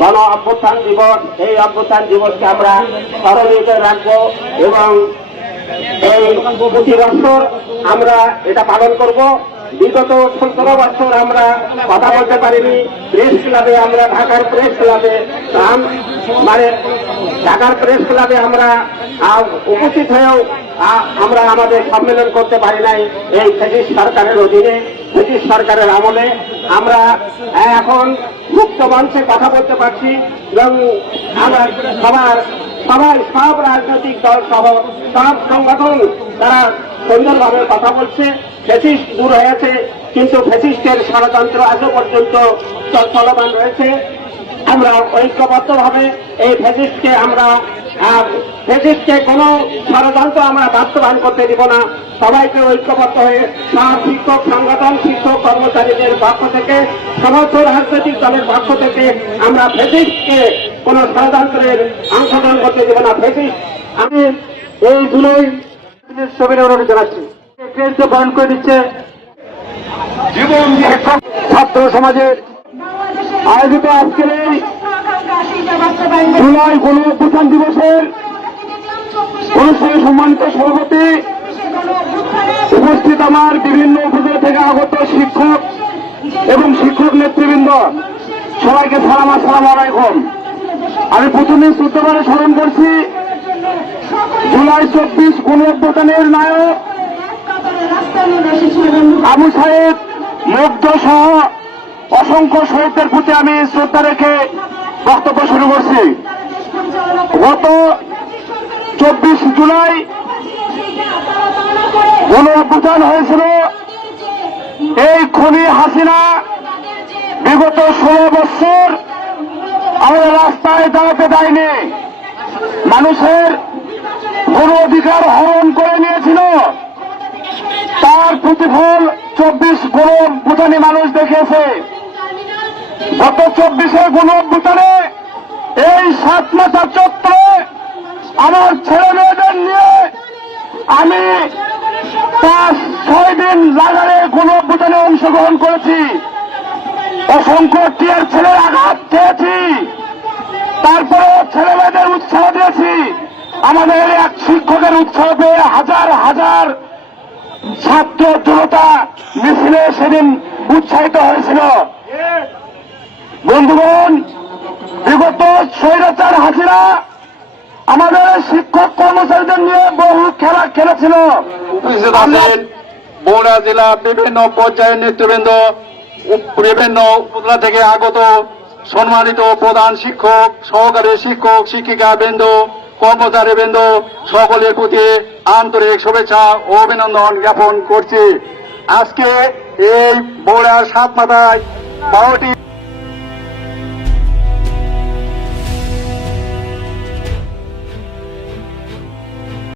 গণ অভ্যুত্থান দিবস। এই অভ্যুত্থান দিবসকে আমরা স্মরণীয় রাখব এবং এই প্রতি বছর আমরা এটা পালন করব। বিগত সতেরো বছর আমরা কথা বলতে পারিনি। প্রেস ক্লাবে আমরা ঢাকার প্রেস ক্লাবে মানে ঢাকার প্রেস ক্লাবে আমরা উপস্থিত হয়েও আমরা আমাদের সম্মেলন করতে পারি নাই এই ব্রিটিশ সরকারের অধীনে, ব্রিটিশ সরকারের আমলে। আমরা এখন মুক্ত মঞ্চে কথা বলতে পারছি এবং আমরা সবার, সবাই, সব রাজনৈতিক দল সহ, সব সংগঠন তারা সুন্দরভাবে কথা বলছে। ফেসিস দূর হয়েছে, কিন্তু ফেসিস্টের ষড়যন্ত্র আজও পর্যন্ত চল- চলমান রয়েছে। আমরা ঐক্যবদ্ধভাবে এই ফেসিস্টকে আমরা আহ, ফেসিস্টকে কোনো ষড়যন্ত্র আমরা বাস্তবায়ন করতে দিব না। সবাইকে ঐক্যবদ্ধ হয়ে সব শিক্ষক সংগঠন শিক্ষক কর্মচারীদের পক্ষ থেকে সমস্ত রাজনৈতিক দলের পক্ষ থেকে আমরা ফেসিস্টকে কোনো ষড়যন্ত্রের অংশগ্রহণ করতে দেব না। ফেসিস্ট আমি এই জুলাই ছবির অনুরোধ জানাচ্ছি। বরণ করে দিচ্ছে? জীবন ছাত্র সমাজের আয়োজিত আজকের এই জুলাই গণ দিবসের অনুষ্ঠানে সম্মানিত সভাপতি উপস্থিত আমার বিভিন্ন উপজেলা থেকে আগত শিক্ষক এবং শিক্ষক নেতৃবৃন্দ। সবাইকে সালাম, আসসালাম আলাইকুম। আমি প্রথমে শ্রদ্ধাভাবে স্মরণ করছি, জুলাই চব্বিশ গণ নায়ক আবু সাহেব মুগ্ধ সহ অসংখ্য শহীদদের প্রতি আমি শ্রদ্ধা রেখে বক্তব্য শুরু করছি। গত চব্বিশ জুলাই গণ অভ্যুত্থান হয়েছিল। এই খনি হাসিনা বিগত ষোলো বছর আমাদের রাস্তায় দাঁড়াতে দেয়নি। মানুষের গণ অধিকার হরণ করে নিয়েছিল। তার প্রতিফল চব্বিশ গণ অভ্যুত্থানে মানুষ দেখেছে গত চব্বিশে গণ অভ্যুত্থানে এই সাত মাথা চত্বরে আমার ছেলে মেয়েদের নিয়ে আমি পাঁচ, ছয় দিন লাগারে গণ অভ্যুত্থানে অংশগ্রহণ করেছি। অসংখ্য টিয়ার ছেলের আঘাত খেয়েছি। তারপরে ছেলে মেয়েদের উৎসাহ দিয়েছি। আমাদের এক শিক্ষকের উৎসাহ পেয়ে হাজার হাজার ছাত্র জনতা মিছিলে সেদিন উৎসাহিত হয়েছিল। বন্ধুগণ, বিগত স্বৈরাচার হাসিনা আমাদের শিক্ষক কর্মচারীদের নিয়ে বহু খেলা খেলেছিল। বগুড়া জেলা বিভিন্ন পর্যায়ের নেতৃবৃন্দ, বিভিন্ন উপজেলা থেকে আগত সম্মানিত প্রধান শিক্ষক, সহকারী শিক্ষক, শিক্ষিকা বৃন্দ, কর্মচারী বৃন্দ, সকলের প্রতি আন্তরিক শুভেচ্ছা ও অভিনন্দন জ্ঞাপন করছি। আজকে এই বগুড়ার সাত মাথায় বারোটি